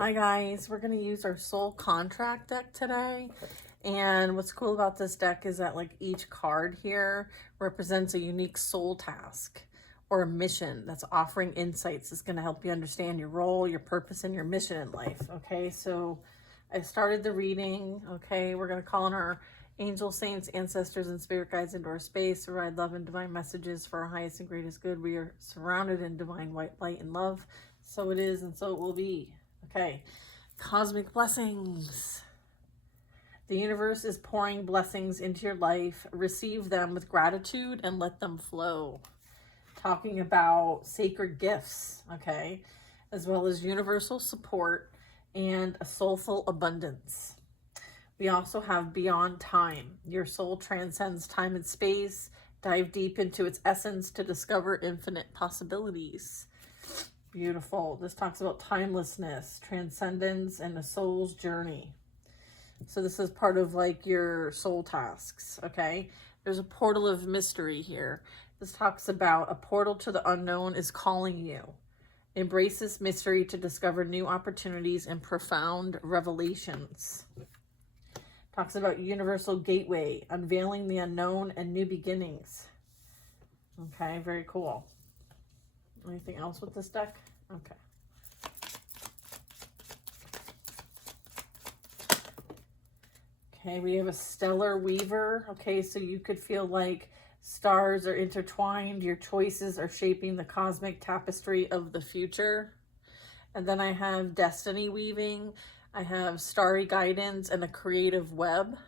Hi guys, we're going to use our soul contract deck today. And what's cool about this deck is that like each card here represents a unique soul task or a mission that's offering insights that's going to help you understand your role, your purpose, and your mission in life. Okay, so I started the reading. Okay, we're going to call on our angels, saints, ancestors, and spirit guides into our space to provide love and divine messages for our highest and greatest good. We are surrounded in divine white light and love. So it is and so it will be. Okay, cosmic blessings. The universe is pouring blessings into your life. Receive them with gratitude and let them flow. Talking about sacred gifts, okay, as well as universal support and a soulful abundance. We also have beyond time. Your soul transcends time and space. Dive deep into its essence to discover infinite possibilities. Beautiful. This talks about timelessness, transcendence, and the soul's journey. So this is part of like your soul tasks, okay? There's a portal of mystery here. This talks about a portal to the unknown is calling you. Embrace this mystery to discover new opportunities and profound revelations. Talks about universal gateway, unveiling the unknown and new beginnings. Okay, very cool. Anything else with this deck? Okay. Okay, we have a stellar weaver. Okay, so you could feel like stars are intertwined. Your choices are shaping the cosmic tapestry of the future. And then I have destiny weaving. I have starry guidance and a creative web.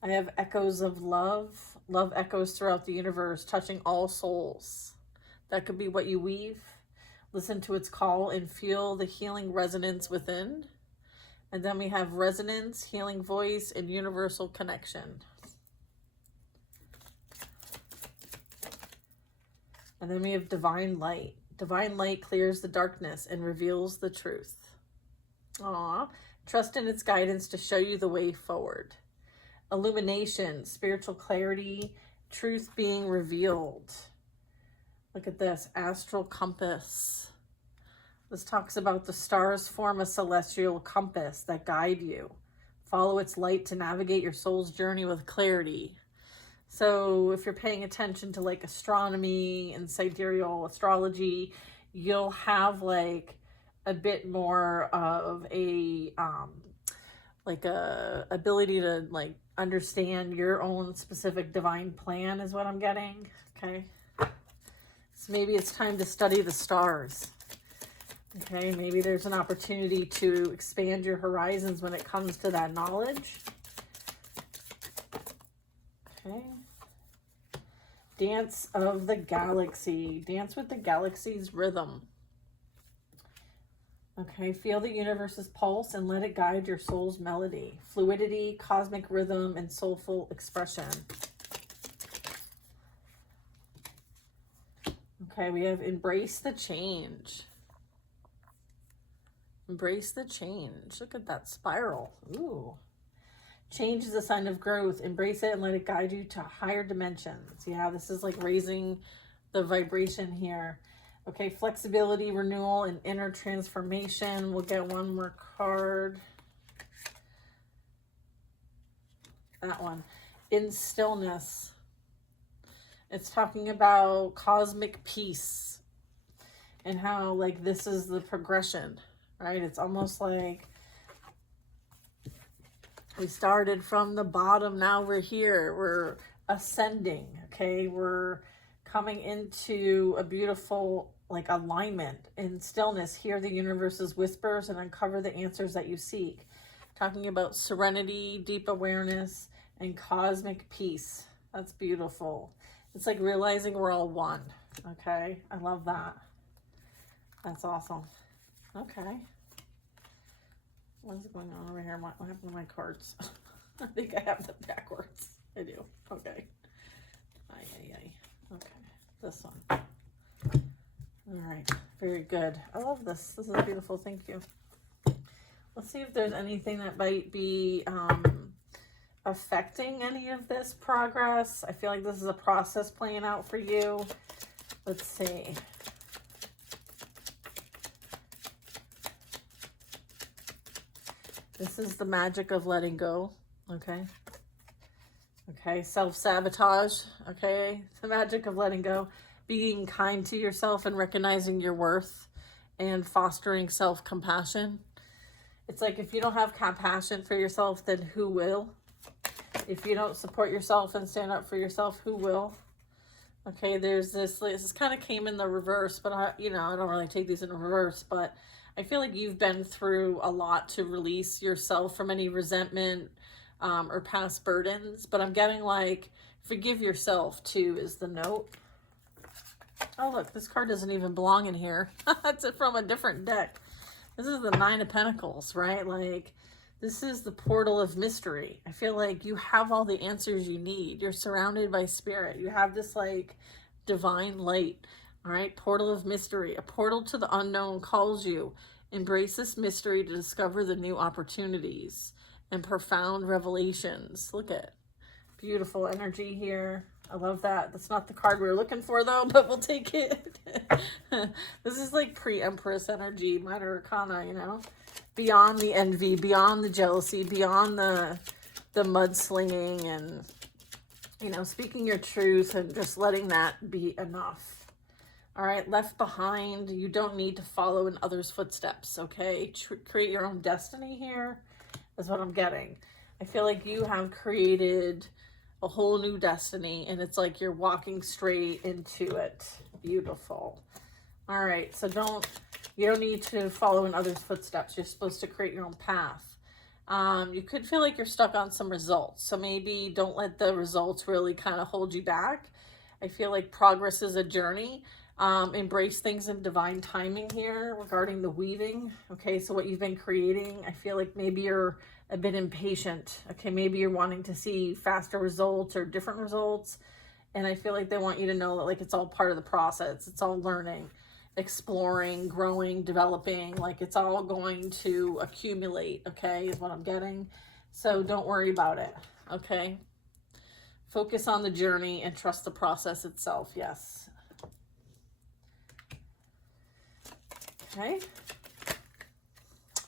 I have echoes of love. Love echoes throughout the universe, touching all souls. That could be what you weave. Listen to its call and feel the healing resonance within. And then we have resonance, healing voice, and universal connection. And then we have divine light. Divine light clears the darkness and reveals the truth. Aw, trust in its guidance to show you the way forward. Illumination, spiritual clarity, truth being revealed. Look at this, astral compass. This talks about the stars form a celestial compass that guide you. Follow its light to navigate your soul's journey with clarity. So if you're paying attention to like astronomy and sidereal astrology, you'll have like a bit more of a ability to like understand your own specific divine plan is what I'm getting. Okay. So maybe it's time to study the stars. Okay, maybe there's an opportunity to expand your horizons when it comes to that knowledge. Okay. Dance of the galaxy. Dance with the galaxy's rhythm. Okay, feel the universe's pulse and let it guide your soul's melody. Fluidity, cosmic rhythm, and soulful expression. Okay, we have embrace the change. Embrace the change. Look at that spiral. Ooh. Change is a sign of growth. Embrace it and let it guide you to higher dimensions. Yeah, this is like raising the vibration here. Okay, flexibility, renewal, and inner transformation. We'll get one more card. That one. In stillness. It's talking about cosmic peace and how like this is the progression, right? It's almost like we started from the bottom, now we're here, we're ascending, okay? We're coming into a beautiful like alignment. In stillness, hear the universe's whispers and uncover the answers that you seek. Talking about serenity, deep awareness, and cosmic peace. That's beautiful. It's like realizing we're all one, okay? I love that. That's awesome. Okay. What's going on over here? What happened to my cards? I think I have them backwards. I do. Okay. Okay. This one. All right. Very good. I love this. This is beautiful. Thank you. Let's see if there's anything that might be affecting any of this progress. I feel like this is a process playing out for you. Let's see. This is the magic of letting go, okay? Okay, self-sabotage, okay? The magic of letting go. Being kind to yourself and recognizing your worth and fostering self-compassion. It's like if you don't have compassion for yourself, then who will? If you don't support yourself and stand up for yourself, who will? Okay, there's this kind of came in the reverse, but I don't really take these in reverse, but I feel like you've been through a lot to release yourself from any resentment or past burdens, but I'm getting like, forgive yourself too is the note. Oh, look, this card doesn't even belong in here. It's from a different deck. This is the Nine of Pentacles, right? Like, this is the portal of mystery. I feel like you have all the answers you need. You're surrounded by spirit. You have this like divine light, all right? Portal of mystery. A portal to the unknown calls you. Embrace this mystery to discover the new opportunities and profound revelations. Look at beautiful energy here. I love that. That's not the card we were looking for though, but we'll take it. This is like pre-Empress energy, Minor Arcana, you know? Beyond the envy, beyond the jealousy, beyond the mudslinging and, you know, speaking your truth and just letting that be enough. All right, left behind. You don't need to follow in others' footsteps, okay? Create your own destiny here is what I'm getting. I feel like you have created a whole new destiny and it's like you're walking straight into it. Beautiful. All right, so you don't need to follow in others' footsteps. You're supposed to create your own path. You could feel like you're stuck on some results. So maybe don't let the results really kind of hold you back. I feel like progress is a journey. Embrace things in divine timing here regarding the weaving. Okay, so what you've been creating, I feel like maybe you're a bit impatient. Okay, maybe you're wanting to see faster results or different results. And I feel like they want you to know that like it's all part of the process. It's all learning, exploring, growing, developing. Like it's all going to accumulate, okay, is what I'm getting. So don't worry about it, okay? Focus on the journey and trust the process itself, yes. Okay.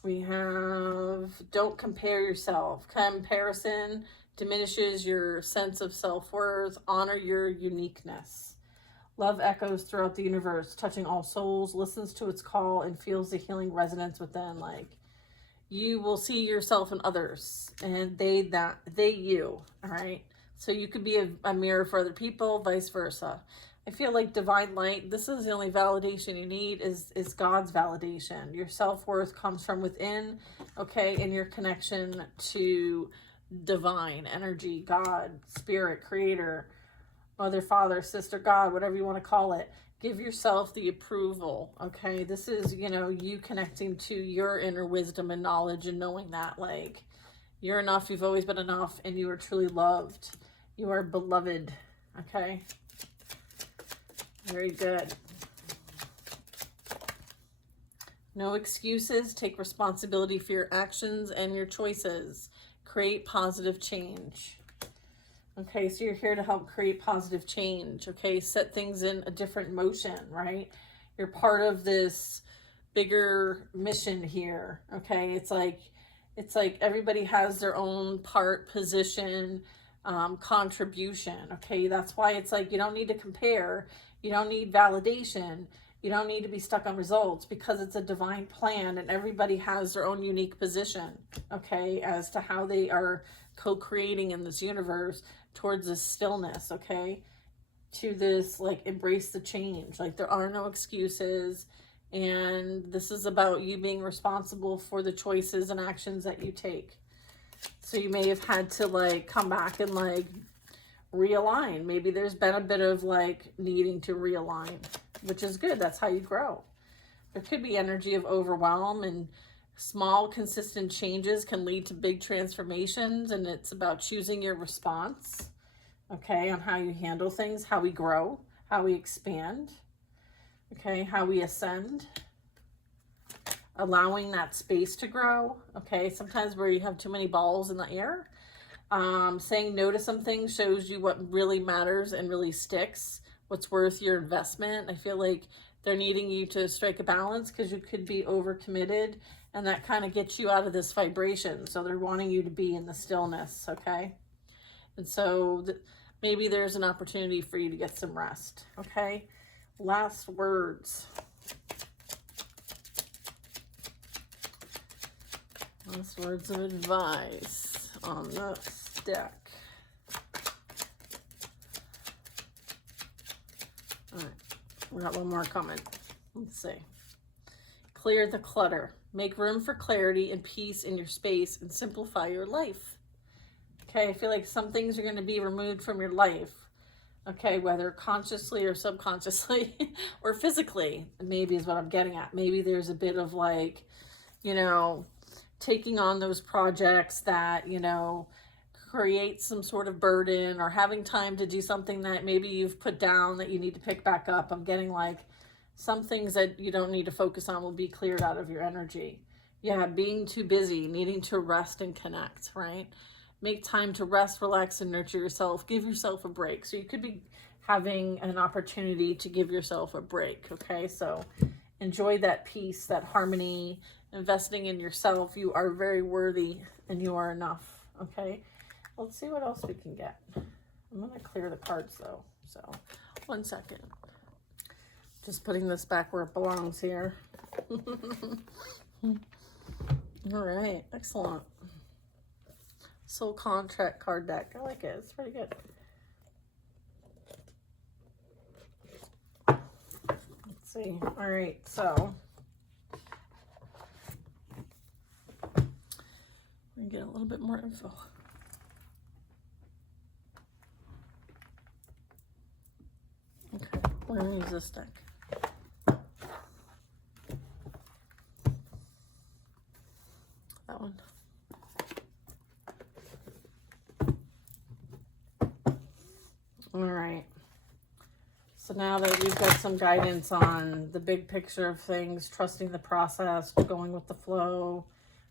We have, don't compare yourself. Comparison diminishes your sense of self-worth. Honor your uniqueness. Love echoes throughout the universe, touching all souls, listens to its call, and feels the healing resonance within. Like, you will see yourself in others, and they you, all right? So you could be a mirror for other people, vice versa. I feel like divine light, this is the only validation you need is God's validation. Your self-worth comes from within, okay, and your connection to divine energy, God, spirit, creator, mother, father, sister, God, whatever you want to call it. Give yourself the approval, okay? This is, you know, you connecting to your inner wisdom and knowledge and knowing that, like, you're enough, you've always been enough, and you are truly loved. You are beloved, okay? Very good. No excuses. Take responsibility for your actions and your choices. Create positive change. Okay, so you're here to help create positive change. Okay, set things in a different motion, right? You're part of this bigger mission here. Okay, it's like everybody has their own part, position, contribution. Okay, that's why it's like you don't need to compare. You don't need validation. You don't need to be stuck on results because it's a divine plan and everybody has their own unique position, okay, as to how they are co-creating in this universe towards this stillness, okay, to this, like, embrace the change. Like, there are no excuses, and this is about you being responsible for the choices and actions that you take. So you may have had to, like, come back and, like, realign. Maybe there's been a bit of like needing to realign, which is good. That's how you grow. There could be energy of overwhelm, and small consistent changes can lead to big transformations, and it's about choosing your response, okay, on how you handle things, how we grow, how we expand, okay, how we ascend, allowing that space to grow, okay. Sometimes where you have too many balls in the air, saying no to some things shows you what really matters and really sticks, what's worth your investment. I feel like They're needing you to strike a balance because you could be overcommitted, and that kind of gets you out of this vibration. So they're wanting you to be in the stillness, okay? And so maybe there's an opportunity for you to get some rest, okay? Last words. Last words of advice on this deck. All right, we got one more coming. Let's see. Clear the clutter. Make room for clarity and peace in your space and simplify your life. Okay, I feel like some things are going to be removed from your life. Okay, whether consciously or subconsciously or physically, maybe is what I'm getting at. Maybe there's a bit of like, you know, taking on those projects that, you know, create some sort of burden, or having time to do something that maybe you've put down that you need to pick back up. I'm getting like some things that you don't need to focus on will be cleared out of your energy. Yeah, being too busy, needing to rest and connect, right? Make time to rest, relax, and nurture yourself. Give yourself a break. So you could be having an opportunity to give yourself a break, okay? So enjoy that peace, that harmony, investing in yourself. You are very worthy and you are enough, okay? Let's see what else we can get. I'm going to clear the cards though. So 1 second. Just putting this back where it belongs here. All right, excellent. Soul contract card deck. I like it. It's pretty good. Let's see. All right, so we get a little bit more info. Okay, we're gonna use this deck. That one. All right. So now that we've got some guidance on the big picture of things, trusting the process, going with the flow,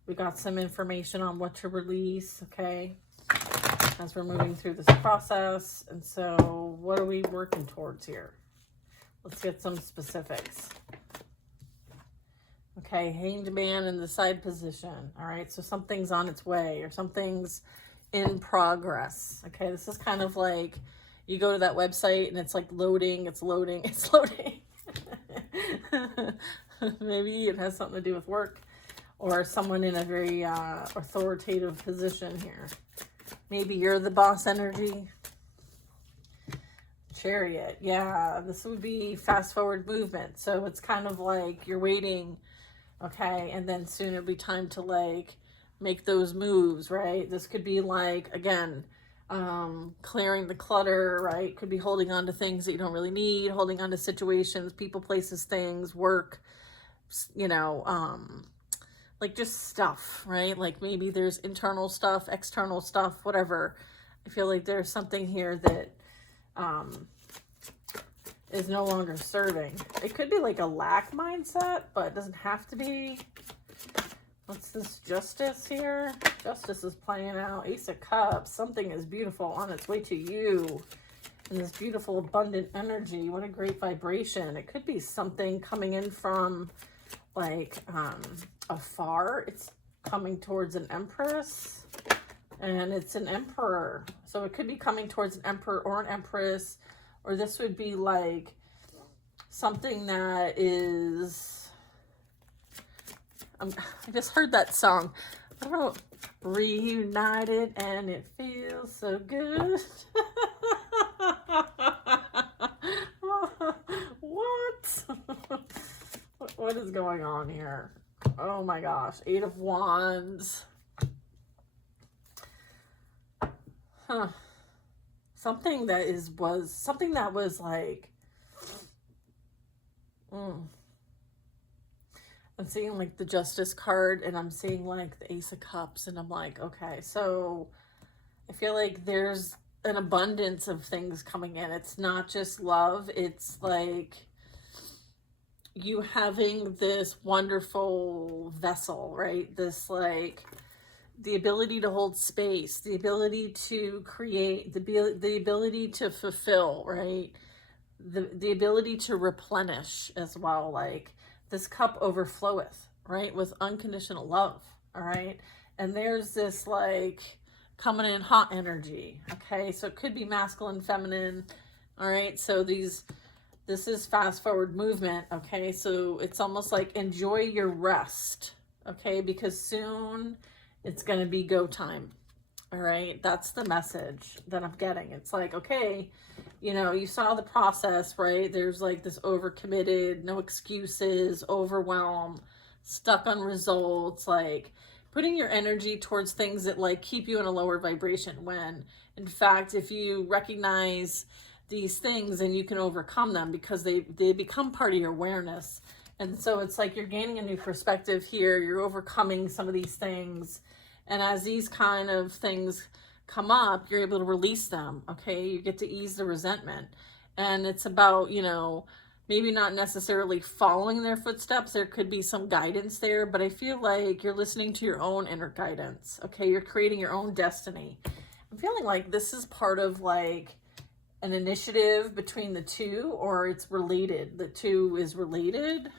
we got some information on what to release, okay, as we're moving through this process. And so what are we working towards here? Let's get some specifics. Okay, hanged man in the side position. All right, so something's on its way or something's in progress. Okay, this is kind of like you go to that website and it's like loading, it's loading, it's loading. Maybe it has something to do with work or someone in a very authoritative position here. Maybe you're the boss energy. Chariot, yeah, this would be fast forward movement. So it's kind of like you're waiting, okay, and then soon it'll be time to like make those moves, right? This could be like, again, clearing the clutter, right? Could be holding on to things that you don't really need, holding on to situations, people, places, things, work, you know, like just stuff, right? Like maybe there's internal stuff, external stuff, whatever. I feel like there's something here that is no longer serving. It could be like a lack mindset, but it doesn't have to be. What's this justice here? Justice is playing out. Ace of Cups. Something is beautiful on its way to you. And this beautiful abundant energy. What a great vibration. It could be something coming in from like afar. It's coming towards an empress. And it's an emperor. So it could be coming towards an emperor or an empress. Or this would be like something that is... I just heard that song. I don't know. Reunited and it feels so good. What? What is going on here? Oh my gosh. 8 of Wands. Huh. Something that was like, I'm seeing like the Justice card and I'm seeing like the Ace of Cups and I'm like, okay, so I feel like there's an abundance of things coming in. It's not just love. It's like you having this wonderful vessel, right? This like the ability to hold space, the ability to create, the ability to fulfill, right? the ability to replenish as well. Like, this cup overfloweth, right, with unconditional love. All right. And there's this like coming in hot energy. Okay. So it could be masculine, feminine. All right. So this is fast forward movement. Okay. So it's almost like enjoy your rest. Okay. Because soon it's going to be go time. All right. That's the message that I'm getting. It's like, okay, you know, you saw the process, right? There's like this overcommitted, no excuses, overwhelm, stuck on results, like putting your energy towards things that like keep you in a lower vibration, when in fact, if you recognize these things and you can overcome them, because they become part of your awareness. And so it's like you're gaining a new perspective here. You're overcoming some of these things. And as these kind of things come up, you're able to release them. Okay. You get to ease the resentment. And it's about, you know, maybe not necessarily following their footsteps. There could be some guidance there, but I feel like you're listening to your own inner guidance. Okay. You're creating your own destiny. I'm feeling like this is part of like an initiative between the two, or it's related. The two is related.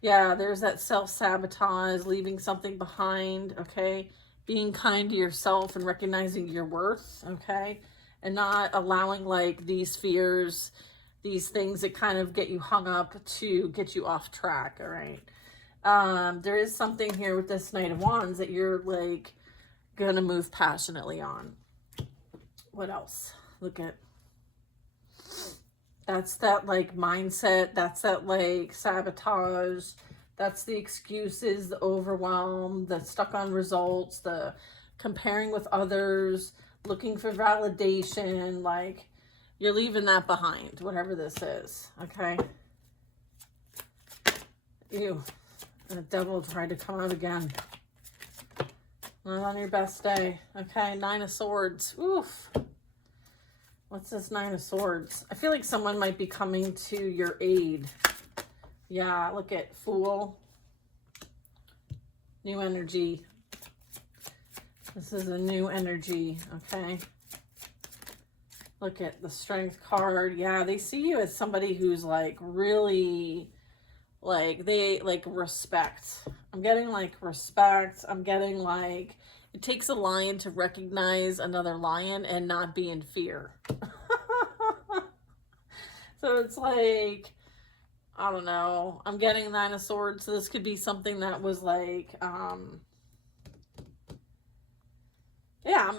Yeah, there's that self-sabotage, leaving something behind, okay? Being kind to yourself and recognizing your worth, okay? And not allowing like these fears, these things that kind of get you hung up to get you off track, all right? There is something here with this Knight of Wands that you're like gonna move passionately on. What else? Look at, that's that like mindset. That's that like sabotage. That's the excuses, the overwhelm, the stuck on results, the comparing with others, looking for validation. Like, you're leaving that behind, whatever this is. Okay. Ew. And the devil tried to come out again. Not on your best day. Okay. 9 of Swords. Oof. What's this 9 of Swords? I feel like someone might be coming to your aid. Yeah, look at Fool. New energy. This is a new energy, okay? Look at the Strength card. Yeah, they see you as somebody who's like really, like, they like respect. I'm getting like respect. I'm getting like, it takes a lion to recognize another lion and not be in fear. So it's like, I don't know. I'm getting 9 of Swords. So this could be something that was like, yeah,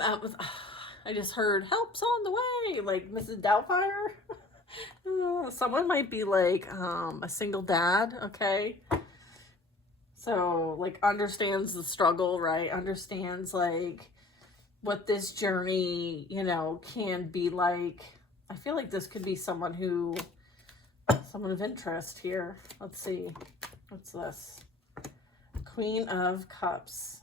I just heard help's on the way. Like Mrs. Doubtfire. Someone might be like a single dad, okay? So, like, understands the struggle, right? Understands, like, what this journey, you know, can be like. I feel like this could be someone of interest here. Let's see. What's this? Queen of Cups.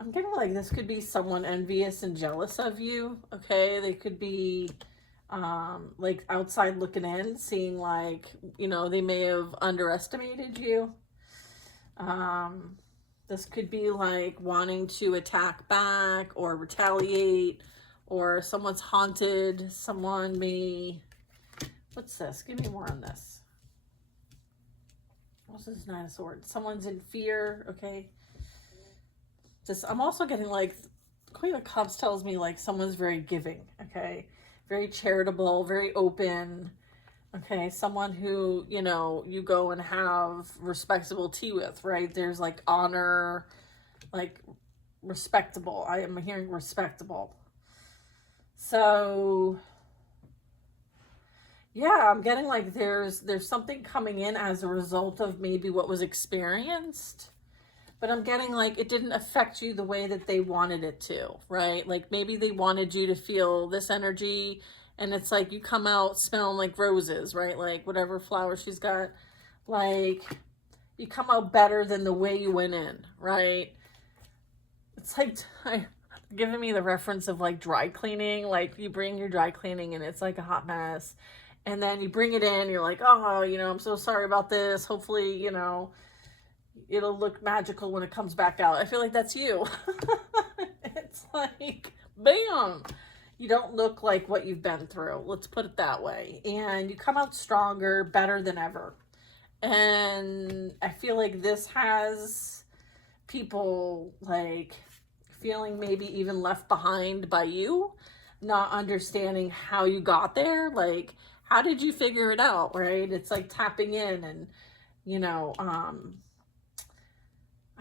I'm getting like this could be someone envious and jealous of you, okay? They could be like outside looking in, seeing like, you know, they may have underestimated you. This could be like wanting to attack back or retaliate, or someone's haunted. Someone may, what's this? Give me more on this. What's this 9 of Swords? Someone's in fear, okay? I'm also getting like, Queen of Cups tells me like someone's very giving, okay? Very charitable, very open, okay? Someone who, you know, you go and have respectable tea with, right? There's like honor, like respectable. I am hearing respectable. So, yeah, I'm getting like there's something coming in as a result of maybe what was experienced. But I'm getting like it didn't affect you the way that they wanted it to, right? Like maybe they wanted you to feel this energy, and it's like you come out smelling like roses, right? Like whatever flower she's got, like you come out better than the way you went in, right? It's like giving me the reference of like dry cleaning. Like you bring your dry cleaning and it's like a hot mess, and then you bring it in, you're like, oh, you know, I'm so sorry about this. Hopefully, you know, it'll look magical when it comes back out. I feel like that's you. It's like, bam, You don't look like what you've been through. Let's put it that way. And you come out stronger, better than ever. And I feel like this has people like feeling maybe even left behind by you, not understanding how you got there. Like, how did you figure it out, right? It's like tapping in and, you know, I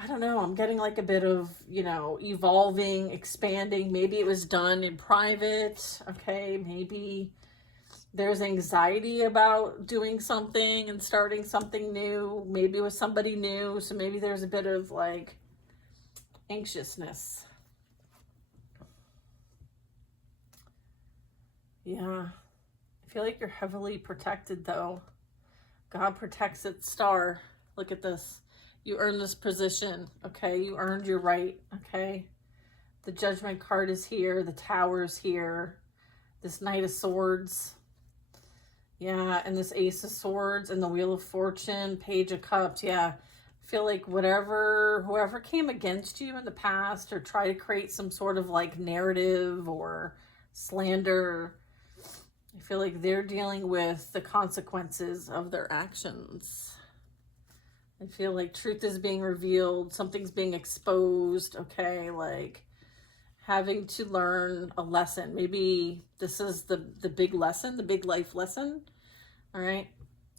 don't know, I'm getting like a bit of, you know, evolving, expanding. Maybe it was done in private. Okay, maybe there's anxiety about doing something and starting something new. Maybe with somebody new. So maybe there's a bit of like anxiousness. Yeah. I feel like you're heavily protected though. God protects its star. Look at this. You earned this position. Okay. You earned your right. Okay. The Judgment card is here. The Tower is here. This Knight of Swords. Yeah, and this Ace of Swords and the Wheel of Fortune, Page of Cups. Yeah, I feel like whoever came against you in the past or try to create some sort of like narrative or slander, I feel like they're dealing with the consequences of their actions. I feel like truth is being revealed, something's being exposed, okay, like having to learn a lesson. Maybe this is the big lesson, the big life lesson. All right.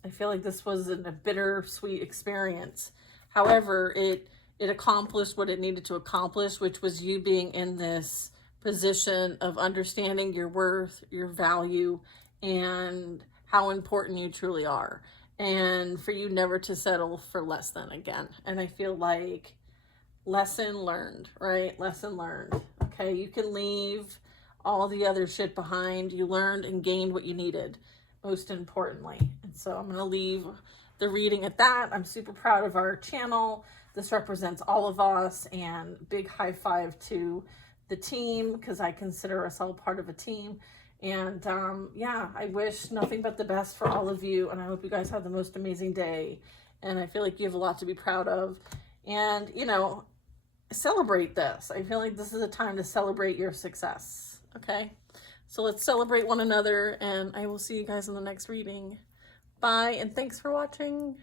I feel like this was a bittersweet experience. However, it accomplished what it needed to accomplish, which was you being in this position of understanding your worth, your value, and how important you truly are. And for you never to settle for less than again. And I feel like lesson learned, right? Lesson learned. Okay, you can leave all the other shit behind. You learned and gained what you needed, most importantly. And so I'm going to leave the reading at that. I'm super proud of our channel. This represents all of us, and big high five to the team, because I consider us all part of a team. And yeah, I wish nothing but the best for all of you, and I hope you guys have the most amazing day. And I feel like you have a lot to be proud of. And, you know, celebrate this. I feel like this is a time to celebrate your success. Okay, so let's celebrate one another, and I will see you guys in the next reading. Bye, and thanks for watching.